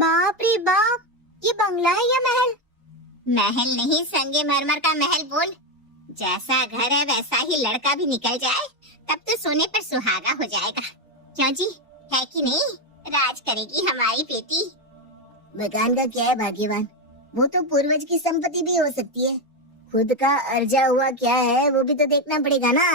बाप रे बाप, ये बंगला है या महल? महल नहीं, संगे मरमर का महल बोल। जैसा घर है वैसा ही लड़का भी निकल जाए तब तो सोने पर सुहागा हो जाएगा। क्यों जी, है कि नहीं? राज करेगी हमारी बेटी। मकान का क्या है भाग्यवान, वो तो पूर्वज की संपत्ति भी हो सकती है। खुद का अर्जा हुआ क्या है वो भी तो देखना पड़ेगा ना।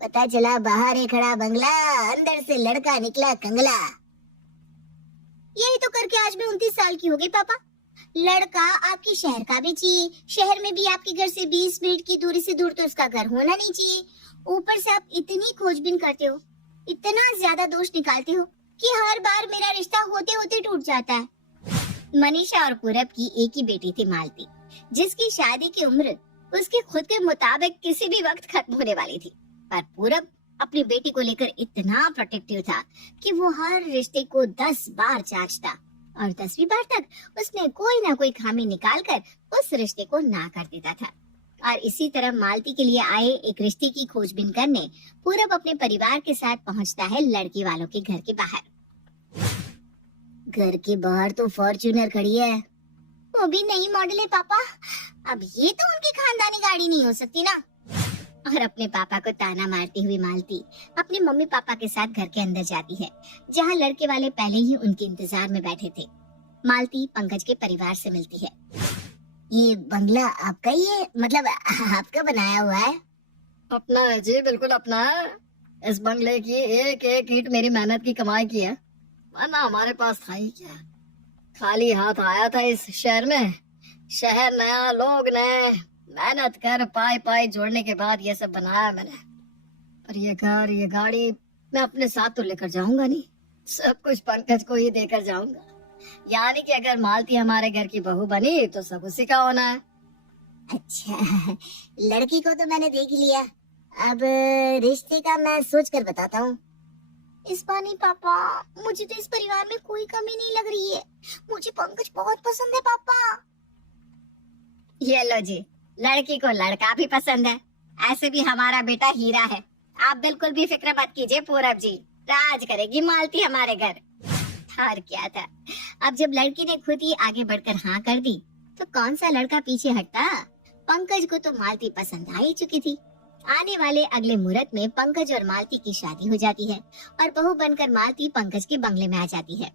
पता चला बाहर है खड़ा बंगला, अंदर से लड़का निकला कंगला। यही तो करके आज मैं 29 साल की हो गई पापा। लड़का आपके शहर का भी चाहिए, शहर में भी आपके घर से 20 मिनट की दूरी से दूर तो उसका घर होना नहीं चाहिए। ऊपर से आप इतनी खोजबीन करते हो, इतना ज्यादा दोष निकालते हो कि हर बार मेरा रिश्ता होते होते टूट जाता है। मनीषा और पूरब की एक ही बेटी थी मालती, जिसकी शादी की उम्र उसके खुद के मुताबिक किसी भी वक्त खत्म होने वाली थी। पर पूरब अपनी बेटी को लेकर इतना प्रोटेक्टिव था कि वो हर रिश्ते को 10 बार जांचता और 10वीं बार तक उसने कोई ना कोई खामी निकालकर उस रिश्ते को ना कर देता था। और इसी तरह मालती के लिए आए एक रिश्ते की खोजबीन करने पूरब अपने परिवार के साथ पहुंचता है लड़के वालों के घर के बाहर। घर के बाहर तो फॉर्च्यूनर खड़ी है, वो भी नई मॉडल है पापा। अब ये तो उनकी खानदानी गाड़ी नहीं हो सकती ना। और अपने पापा को ताना मारती हुई मालती अपने मम्मी पापा के साथ घर के अंदर जाती है, जहाँ लड़के वाले पहले ही उनके इंतजार में बैठे थे। मालती पंकज के परिवार से मिलती है। ये बंगला आपका ही है, मतलब आपका बनाया हुआ है? अपना है जी, बिल्कुल अपना है। इस बंगले की एक एक ईंट मेरी मेहनत की कमाई की है, वरना हमारे पास था ही क्या। खाली हाथ आया था इस शहर में। शहर नया, लोग नए, मेहनत कर पाई पाई जोड़ने के बाद ये सब बनाया मैंने। पर ये घर, ये गाड़ी मैं अपने साथ तो लेकर जाऊंगा नहीं, सब कुछ पंकज को ही देकर जाऊंगा। यानी कि अगर मालती हमारे घर की बहू बनी तो सब उसी का होना है। अच्छा, लड़की को तो मैंने देख लिया, अब रिश्ते का मैं सोच कर बताता हूँ। इस बार नहीं पापा, मुझे तो इस परिवार में कोई कमी नहीं लग रही है। मुझे पंकज बहुत पसंद है पापा। ये लो जी, लड़की को लड़का भी पसंद है। ऐसे भी हमारा बेटा हीरा है। आप बिल्कुल भी फिक्र मत कीजिए पूरब जी, राज करेगी मालती हमारे घर। और क्या था, अब जब लड़की ने खुद ही आगे बढ़कर हाँ कर दी तो कौन सा लड़का पीछे हटता। पंकज को तो मालती पसंद आ ही चुकी थी। आने वाले अगले मुहूर्त में पंकज और मालती की शादी हो जाती है और बहू बनकर मालती पंकज के बंगले में आ जाती है।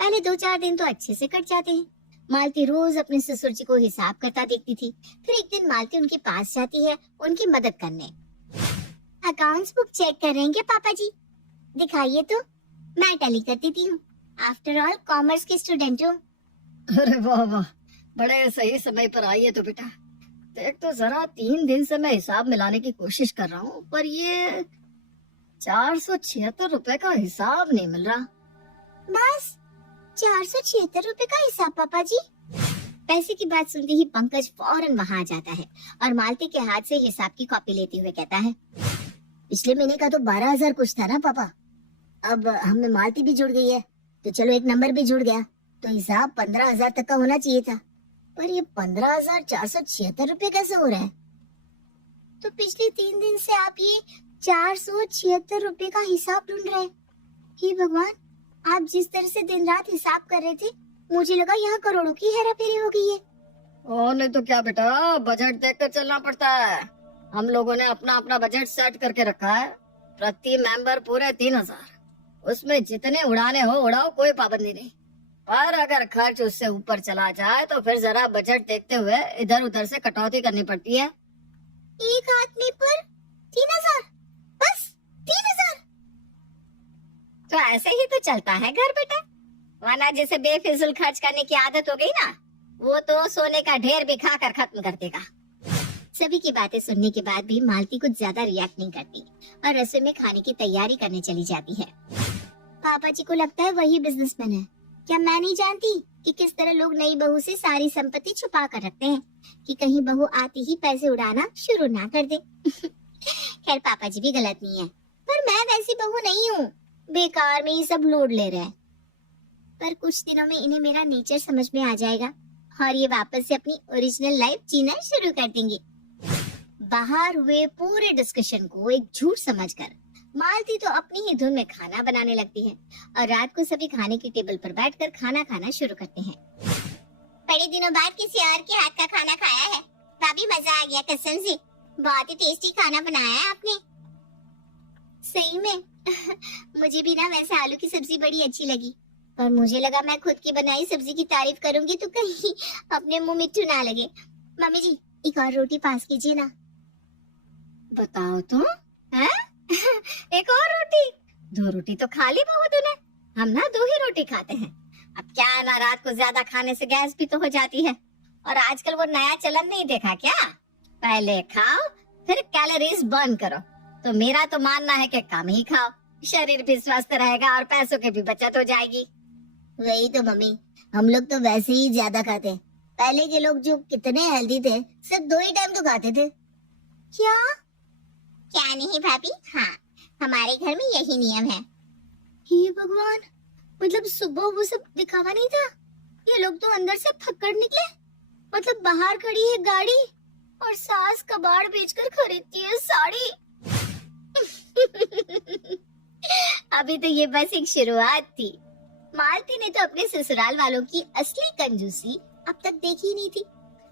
पहले 2-4 दिन तो अच्छे से कट जाते हैं। मालती रोज अपने ससुर जी को हिसाब करता देखती थी। फिर एक दिन मालती उनके पास जाती है उनकी मदद करने। अकाउंट्स बुक चेक कर रहे हैं क्या पापा जी? दिखाइए तो, मैं टैली कर देती हूँ। आफ्टर ऑल कॉमर्स की स्टूडेंट हूँ। अरे वाह वाह, बड़े सही समय पर आई है तो बेटा। देख तो जरा, 3 दिन से मैं हिसाब मिलाने की कोशिश कर रहा हूँ, पर ये 476 रुपए का हिसाब नहीं मिल रहा। बस 476 रुपए का हिसाब पापा जी? पैसे की बात सुनते ही पंकज फौरन वहाँ आ जाता है और मालती के हाथ से हिसाब की कॉपी लेते हुए कहता है, पिछले महीने का तो 12,000 कुछ था ना पापा। अब हमें मालती भी जुड़ गई है तो चलो एक नंबर भी जुड़ गया, तो हिसाब 15,000 तक का होना चाहिए था। पर ये 15,476 रुपए कैसे हो रहा है? तो पिछले 3 दिन से आप ये 476 रुपए का हिसाब ढूंढ रहे हैं। हे भगवान, आप जिस तरह से दिन रात हिसाब कर रहे थे, मुझे लगा यहाँ करोड़ों की हेरा फेरी हो गई है। और नहीं तो क्या बेटा, बजट देखकर चलना पड़ता है। हम लोगों ने अपना अपना बजट सेट करके रखा है। प्रति मेंबर पूरे 3,000, उसमें जितने उड़ाने हो उड़ाओ, कोई पाबंदी नहीं। पर अगर खर्च उससे ऊपर चला जाए तो फिर जरा बजट देखते हुए इधर उधर से कटौती करनी पड़ती है। एक आदमी पर 3,000, बस 3,000? तो ऐसे ही तो चलता है घर बेटा, वरना जैसे बेफिजूल खर्च करने की आदत हो गई ना, वो तो सोने का ढेर भी खा कर खत्म कर देगा। सभी की बातें सुनने के बाद भी मालती कुछ ज्यादा रिएक्ट नहीं करती और रसोई में खाने की तैयारी करने चली जाती है। पापा जी को लगता है वही बिजनेसमैन है। क्या मैं नहीं जानती कि किस तरह लोग नई बहू से सारी संपत्ति छुपा कर रखते हैं कि कहीं बहू आती ही पैसे उड़ाना शुरू ना कर दे। खैर पापा जी भी गलत नहीं है, पर मैं वैसी बहू नहीं हूँ। बेकार में ही सब लोड ले रहे हैं। पर कुछ दिनों में इन्हें मेरा नेचर समझ में आ जाएगा और ये वापस से अपनी ओरिजिनल लाइफ जीना शुरू कर देंगे। बाहर हुए पूरे डिस्कशन को एक झूठ समझकर मालती तो अपनी ही धुन में खाना बनाने लगती है और रात को सभी खाने की टेबल पर बैठकर खाना खाना शुरू करते हैं। बड़े दिनों बाद किसी और के हाथ का खाना खाया है। भाभी मजा आ गया कसम से। बहुत ही टेस्टी खाना बनाया है आपने। सही में मुझे भी ना वैसे आलू की सब्जी बड़ी अच्छी लगी, पर मुझे लगा मैं खुद की बनाई सब्जी की तारीफ करूंगी तो कहीं अपने मुंह मिट्टू ना लगे। मम्मी जी एक और रोटी पास कीजिए ना। बताओ तो हैं? एक और रोटी? 2 रोटी तो खा ली बहू तूने। हम ना 2 ही रोटी खाते हैं। अब क्या है ना, रात को ज्यादा खाने से गैस भी तो हो जाती है। और आजकल वो नया चलन नहीं देखा क्या, पहले खाओ फिर कैलोरीज बर्न करो। तो मेरा तो मानना है कि कम ही खाओ, शरीर भी स्वस्थ रहेगा और पैसों की भी बचत हो जाएगी। वही तो मम्मी, हम लोग तो वैसे ही ज्यादा खाते हैं। पहले के लोग जो कितने हेल्दी थे, सिर्फ 2 ही टाइम तो खाते थे। क्या? क्या नहीं भाभी, हाँ हमारे घर में यही नियम है। हे भगवान, मतलब सुबह वो सब दिखावा नहीं था? ये लोग तो अंदर से फक्कड़ निकले। मतलब बाहर खड़ी है गाड़ी और सास कबाड़ बेचकर खरीदती है साड़ी। अभी तो ये बस एक शुरुआत थी। मालती ने तो अपने ससुराल वालों की असली कंजूसी अब तक देखी नहीं थी।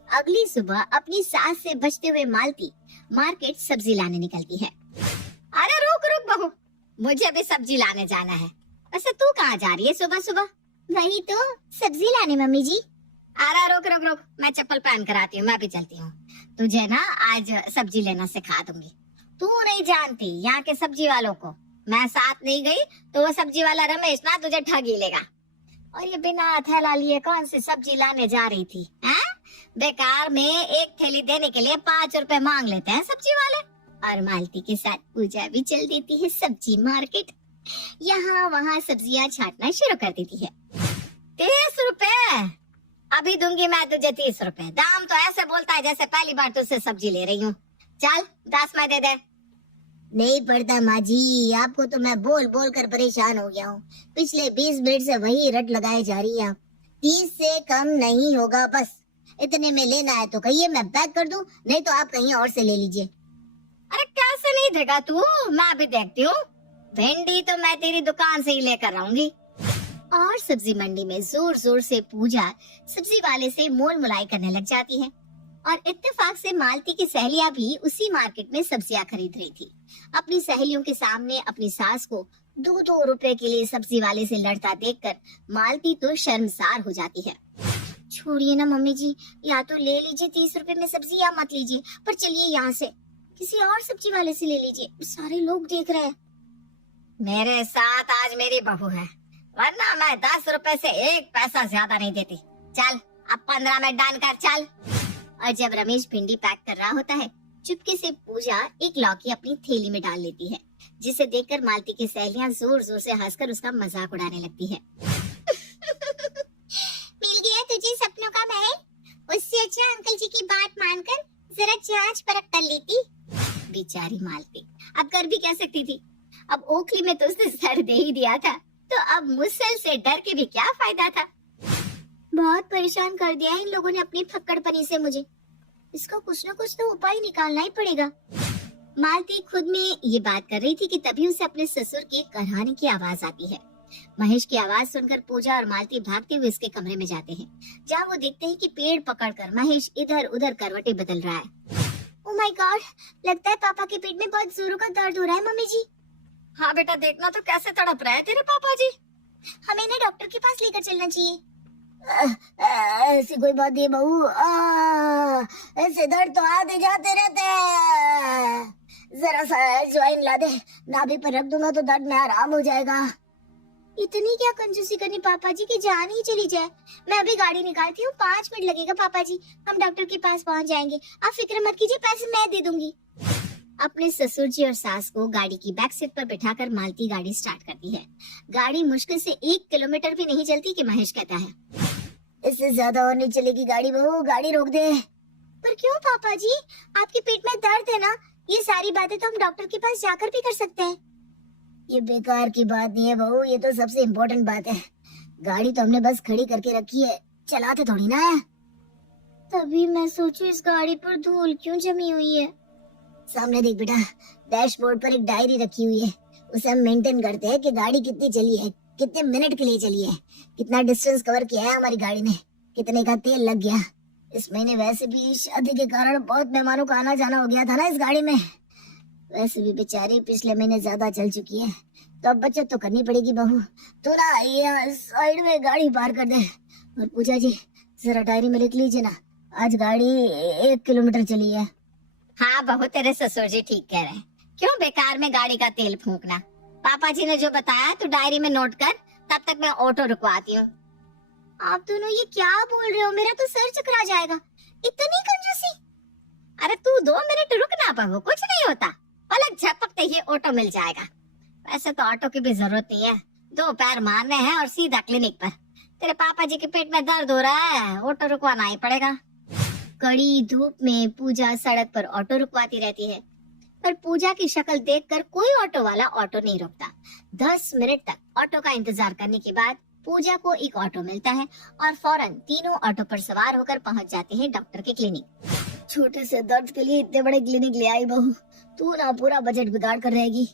अगली सुबह अपनी सास से बचते हुए मालती मार्केट सब्जी लाने निकलती है। अरे रुक रुक बहू, मुझे भी सब्जी लाने जाना है। वैसे तू कहाँ जा रही है सुबह सुबह? वही तो सब्जी लाने मम्मी जी। अरे रुक रुक रुक, मैं चप्पल पहन कर आती हूँ, मैं भी चलती हूँ। तुझे ना आज सब्जी लेना सिखा दूंगी। तू नहीं जानती यहाँ के सब्जी वालों को, मैं साथ नहीं गई तो वो सब्जी वाला रमेश ना तुझे ठगी लेगा। और ये बिना थैला लिए कौन सी सब्जी लाने जा रही थी? बेकार में एक थैली देने के लिए 5 रुपए मांग लेते हैं सब्जी वाले। और मालती के साथ पूजा भी चल देती है सब्जी मार्केट। यहाँ वहाँ सब्जियाँ छांटना शुरू कर देती है। 30 रुपए अभी दूंगी मैं तुझे, 30 रुपए। दाम तो ऐसे बोलता है जैसे पहली बार तुझसे सब्जी ले रही हूँ। चल 10 में दे दे। नहीं पड़ता माँ जी, आपको तो मैं बोल बोल कर परेशान हो गया हूँ। पिछले 20 मिनट से वही रट लगाए जा रही है। 30 से कम नहीं होगा, बस इतने में लेना है तो कहिए, मैं पैक कर दूं, नहीं तो आप कहीं और से ले लीजिए। अरे कैसे नहीं देगा तू, मैं भी देखती हूँ। भिंडी तो मैं तेरी दुकान से ही लेकर आऊंगी। और सब्जी मंडी में जोर जोर से पूजा सब्जी वाले से मोल मुलाई करने लग जाती है। और इत्तेफाक से मालती की सहेलियां भी उसी मार्केट में सब्जियां खरीद रही थी। अपनी सहेलियों के सामने अपनी सास को 2-2 रुपए के लिए सब्जी वाले से लड़ता देखकर मालती तो शर्मसार हो जाती है। छोड़िए ना मम्मी जी, या तो ले लीजिए 30 रुपए में सब्जी या मत लीजिए, पर चलिए यहाँ से किसी और सब्जी वाले से ले लीजिए, सारे लोग देख रहे हैं। मेरे साथ आज मेरी बहू है, वरना मैं 10 रुपए से 1 पैसा ज्यादा नहीं देती। चल अब 15 में डन कर, चल। और जब रमेश भिंडी पैक कर रहा होता है, चुपके से पूजा एक लौकी अपनी थैली में डाल लेती है, जिसे देखकर मालती की सहेलियां जोर जोर से हंसकर उसका मजाक उड़ाने लगती है। मिल गया तुझे सपनों का महल, उससे अच्छा अंकल जी की बात मानकर जरा जांच परख कर लेती। बेचारी मालती अब कर भी क्या सकती थी। अब ओखली में तो उसने सर दे ही दिया था, तो अब मुसल से डर के भी क्या फायदा था। बहुत परेशान कर दिया इन लोगों ने अपनी फक्कड़पनी से मुझे। इसका कुछ न कुछ तो उपाय निकालना ही पड़ेगा। मालती खुद में ये बात कर रही थी कि तभी उसे अपने ससुर के कराहने की आवाज आती है। महेश की आवाज सुनकर पूजा और मालती भागते हुए उसके कमरे में जाते हैं, जहाँ वो देखते हैं कि पेड़ पकड़कर महेश इधर उधर करवटें बदल रहा है। ओह माय गॉड, लगता है पापा के पेट में बहुत जोरों का दर्द हो रहा है मम्मी जी। हाँ बेटा, देखना तो कैसे तड़प रहे हैं तेरे पापा जी। हमें ना डॉक्टर के पास लेकर चलना चाहिए। ऐसी कोई बात नहीं बहू, ऐसे दर्द तो आते जाते रहते हैं। जरा सा ज्वाइन ला दे, नाभि पर रख दूंगा तो दर्द में आराम हो जाएगा। इतनी क्या कंजूसी करनी पापा जी की जान ही चली जाए। मैं अभी गाड़ी निकालती हूँ, 5 मिनट लगेगा पापा जी, हम डॉक्टर के पास पहुँच जाएंगे। आप फिक्र मत कीजिए, पैसे मैं दे दूंगी। अपने ससुर जी और सास को गाड़ी की बैक सीट पर बिठाकर मालती गाड़ी स्टार्ट करती है। गाड़ी मुश्किल से 1 किलोमीटर भी नहीं चलती कि महेश कहता है, इससे ज्यादा और नहीं चलेगी गाड़ी बहू, गाड़ी रोक दे। पर क्यों पापा जी, आपके पेट में दर्द है ना, ये सारी बातें तो हम डॉक्टर के पास जाकर भी कर सकते हैं। ये बेकार की बात नहीं है बहू, ये तो सबसे इम्पोर्टेंट बात है। गाड़ी तो हमने बस खड़ी करके रखी है, चलाते थोड़ी ना है। तभी मैं सोचूं इस गाड़ी पर धूल क्यों जमी हुई है। सामने देख बेटा, डैशबोर्ड पर एक डायरी रखी हुई है, उसे हम मेंटेन करते हैं कि गाड़ी कितनी चली है, कितने मिनट के लिए चली है, कितना डिस्टेंस कवर किया है हमारी गाड़ी ने, कितने का तेल लग गया। इस महीने वैसे भी शादी के कारण बहुत मेहमानों का आना जाना हो गया था ना इस गाड़ी में। वैसे भी बेचारी पिछले महीने ज्यादा चल चुकी है, तो अब बचत तो करनी पड़ेगी बहू। तो ना यहाँ साइड में गाड़ी पार कर दे। और पूजा जी जरा डायरी में लिख लीजिए ना, आज गाड़ी 1 किलोमीटर चली है। हाँ बहू, तेरे ससुर जी ठीक कह रहे हैं। क्यों बेकार में गाड़ी का तेल फूंकना। पापा जी ने जो बताया तू डायरी में नोट कर, तब तक मैं ऑटो रुकवाती हूँ। आप दोनों ये क्या बोल रहे हो, मेरा तो सर चकरा जाएगा। इतनी कंजूसी। अरे तू 2 मिनट रुक ना बहू, कुछ नहीं होता, पलक झपकते ही ऑटो मिल जाएगा। वैसे तो ऑटो की भी जरूरत नहीं है, 2 पैर मारने हैं और सीधा क्लिनिक पर। तेरे पापा जी के पेट में दर्द हो रहा है, ऑटो रुकवाना ही पड़ेगा। कड़ी धूप में पूजा सड़क पर ऑटो रुकवाती रहती है, पर पूजा की शक्ल देखकर कोई ऑटो वाला ऑटो नहीं रुकता। 10 मिनट तक ऑटो का इंतजार करने के बाद पूजा को एक ऑटो मिलता है और फौरन तीनों ऑटो पर सवार होकर पहुंच जाते हैं डॉक्टर के क्लिनिक। छोटे से दर्द के लिए इतने बड़े क्लिनिक ले आई बहू, तू ना पूरा बजट बिगाड़ कर रहेगी।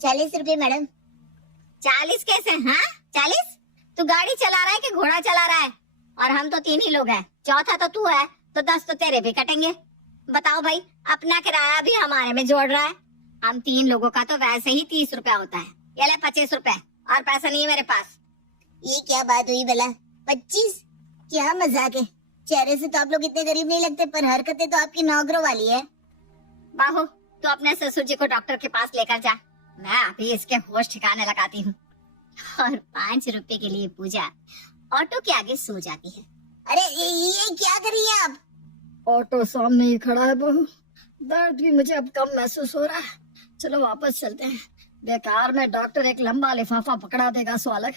40 रुपए मैडम। 40 कैसे? हाँ 40? तू गाड़ी चला रहा है कि घोड़ा चला रहा है? और हम तो 3 ही लोग हैं, चौथा तो तू है, तो 10 तो तेरे भी कटेंगे। बताओ भाई, अपना किराया भी हमारे में जोड़ रहा है। हम 3 लोगों का तो वैसे ही 30 रुपया होता है। ये ले 25 रुपए, और पैसा नहीं है मेरे पास। ये क्या बात हुई भला? 25? क्या मजाक है? चेहरे से तो आप लोग इतने गरीब नहीं लगते, पर हरकतें तो आपकी नौकरों वाली है। बाहू, तू अपने ससुर जी को डॉक्टर के पास लेकर जा, मैं अभी इसके होश ठिकाने लगाती हूँ। और 5 रुपए के लिए पूजा ऑटो के आगे सो जाती है। अरे ये क्या कर रही है आप? ऑटो सामने ही खड़ा है बहू, दर्द भी मुझे अब कम महसूस हो रहा है। चलो वापस चलते हैं, बेकार में डॉक्टर एक लंबा लिफाफा पकड़ा देगा सो अलग।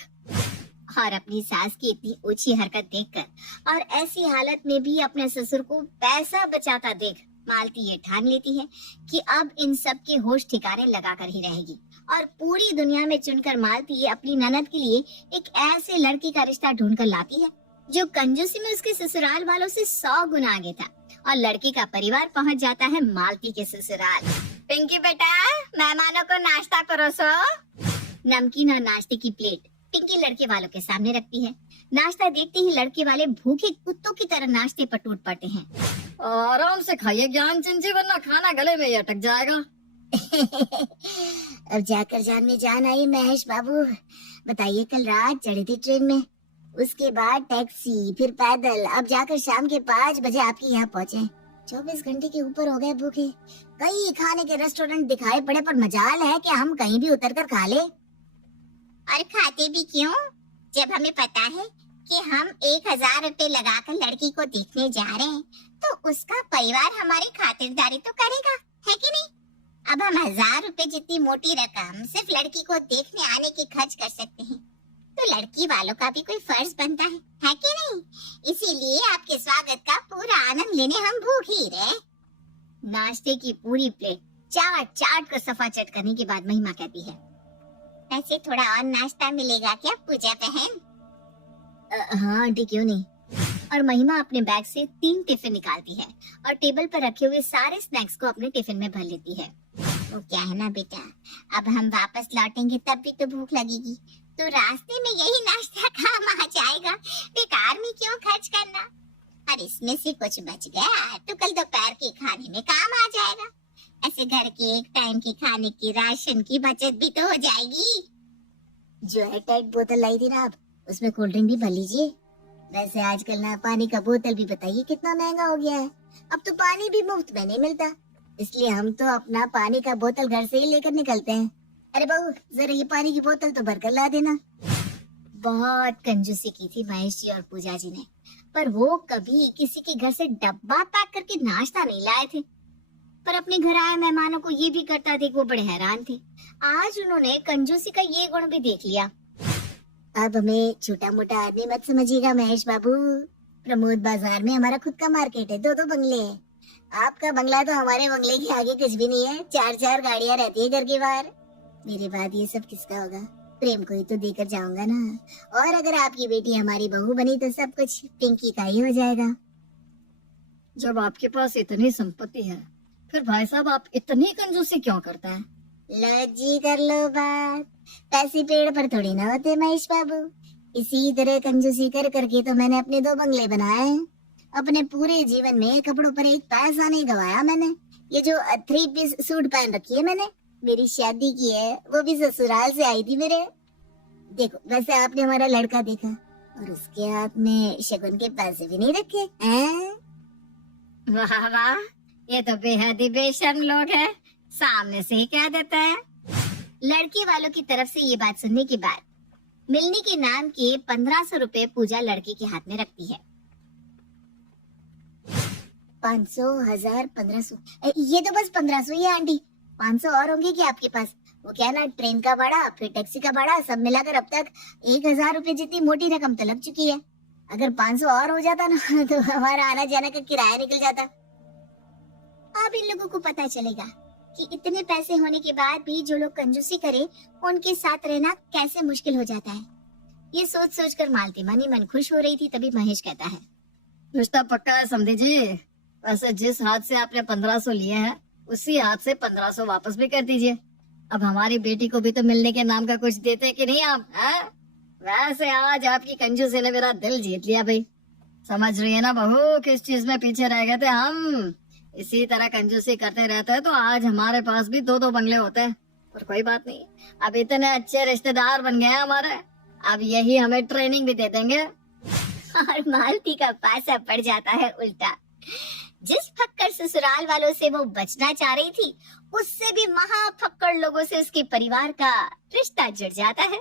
और अपनी सास की इतनी ऊंची हरकत देखकर और ऐसी हालत में भी अपने ससुर को पैसा बचाता देख मालती ये ठान लेती है कि अब इन सब के होश ठिकाने लगाकर ही रहेगी। और पूरी दुनिया में चुनकर मालती ये अपनी ननद के लिए एक ऐसे लड़की का रिश्ता ढूंढ कर लाती है जो कंजूसी में उसके ससुराल वालों से 100 गुना आगे था। और लड़की का परिवार पहुंच जाता है मालती के ससुराल। पिंकी बेटा, मेहमानों को नाश्ता परोसो। नमकीन और नाश्ते की प्लेट पिंकी लड़के वालों के सामने रखती है। नाश्ता देखते ही लड़के वाले भूखे कुत्तों की तरह नाश्ते पर टूट पड़ते हैं। आराम से खाइए ज्ञान चिंची, वरना खाना गले में ही अटक जाएगा। अब जाकर जान में जान आई महेश बाबू। बताइए, कल रात चढ़े थे ट्रेन में, उसके बाद टैक्सी, फिर पैदल, अब जाकर शाम के 5 बजे आपके यहाँ पहुँचे। 24 घंटे के ऊपर हो गए भूखे। कई खाने के रेस्टोरेंट दिखाई पड़े, पर मजाल है कि हम कहीं भी उतर कर खा ले। और खाते भी क्यों, जब हमें पता है कि हम 1000 रुपए लगाकर लड़की को देखने जा रहे हैं, तो उसका परिवार हमारी खातिरदारी तो करेगा, है कि नहीं? अब हम 1000 रुपए जितनी मोटी रकम सिर्फ लड़की को देखने आने की खर्च कर सकते हैं, तो लड़की वालों का भी कोई फर्ज बनता है कि नहीं? इसीलिए आपके स्वागत का पूरा आनंद लेने हम भूखे ही रहे। नाश्ते की पूरी प्लेट चाट चाट कर सफा चट करने के बाद महिमा कहती है, ऐसे थोड़ा और नाश्ता मिलेगा क्या पूजा बहन? हाँ आंटी, क्यों नहीं। और महिमा अपने बैग से 3 टिफिन निकालती है और टेबल पर रखे हुए सारे स्नैक्स को अपने टिफिन में भर लेती है। वो क्या है ना बेटा, अब हम वापस लौटेंगे तब भी तो भूख लगेगी, तो रास्ते में यही नाश्ता काम आ जाएगा, बेकार में क्यों खर्च करना। और इसमें से कुछ बच गया तो कल दोपहर के खाने में काम आ जाएगा। ऐसे घर के एक टाइम के खाने की राशन की बचत भी तो हो जाएगी। जो है टाइट बोतल लाई थी ना आप, उसमें कोल्ड ड्रिंक भी भर लीजिए। वैसे आजकल ना पानी का बोतल भी बताइए कितना महंगा हो गया है। अब तो पानी भी मुफ्त में नहीं मिलता, इसलिए हम तो अपना पानी का बोतल घर से ही लेकर निकलते हैं। अरे बहू, जरा ये पानी की बोतल तो भरकर ला देना। बहुत कंजूसी की थी महेश जी और पूजा जी ने, पर वो कभी किसी के घर से डब्बा पैक करके नाश्ता नहीं लाए थे। पर अपने घर आए मेहमानों को ये भी करता देख वो बड़े हैरान थे। आज उन्होंने कंजूसी का ये गुण भी देख लिया। अब हमें छोटा मोटा आदमी मत समझिएगा महेश बाबू। प्रमोद बाजार में हमारा खुद का मार्केट है, 2 बंगले हैं। आपका बंगला तो हमारे बंगले के आगे कुछ भी नहीं है। 4 गाड़ियां रहती है घर के बाहर। मेरे बाद ये सब किसका होगा? प्रेम को ही तो देकर जाऊंगा ना। और अगर आपकी बेटी हमारी बहू बनी तो सब कुछ पिंकी का ही हो जाएगा। जब आपके पास इतनी संपत्ति है, फिर भाई साहब आप इतनी कंजूसी क्यों करता है? लो जी कर लो बात। पैसे पेड़ पर थोड़ी ना होते महेश बाबू। इसी तरह कंजूसी कर करके तो मैंने अपने 2 बंगले बनाए हैं। अपने पूरे जीवन में कपड़ों पर एक पैसा नहीं गवाया मैंने। ये जो 3 पीस सूट पहन रखी है मैंने, मेरी शादी की है, वो भी ससुराल से आई थी मेरे। देखो वैसे आपने हमारा लड़का देखा और उसके हाथ में शगुन के पैसे भी नहीं रखे हैं? वाह वाह, ये तो बेहद ही बेशर्म लोग हैं, सामने से ही कह देता है। लड़के वालों की तरफ से ये बात सुनने के बाद मिलनी के नाम के 1500 रुपए पूजा लड़के के हाथ में रखती है। 500, 1000, 1500, ये तो बस 1500 ही है आंटी। 500 और होंगे क्या आपके पास? वो क्या ना, ट्रेन का भाड़ा फिर टैक्सी का भाड़ा सब मिलाकर अब तक 1000 रुपए जितनी मोटी रकम तो लग चुकी है। अगर 500 और हो जाता ना तो हमारा आना जाना का किराया निकल जाता। अब इन लोगों को पता चलेगा कि इतने पैसे होने के बाद भी जो लोग कंजूसी करे उनके साथ रहना कैसे मुश्किल हो जाता है। ये सोच सोच कर मालती मनी मन खुश हो रही थी, तभी महेश कहता है, रिश्ता पक्का है समझी जी। वैसे जिस हाथ से आपने 1500 लिए हैं उसी हाथ से 1500 वापस भी कर दीजिए। अब हमारी बेटी को भी तो मिलने के नाम का कुछ देते कि नहीं आप, हैं? वैसे आज आपकी कंजूसी ने मेरा दिल जीत लिया भाई। समझ रही है ना बहू, किस चीज में पीछे रह गए थे हम। इसी तरह कंजूसी करते रहते हैं तो आज हमारे पास भी 2-2 बंगले होते हैं। पर कोई बात नहीं, अब इतने अच्छे रिश्तेदार बन गए हैं हमारे, अब यही हमें ट्रेनिंग भी दे देंगे। और मालती का पासा पड़ जाता है उल्टा। जिस फक्कड़ ससुराल वालों से वो बचना चाह रही थी, उससे भी महाफक्कड़ लोगों से उसके परिवार का रिश्ता जुड़ जाता है।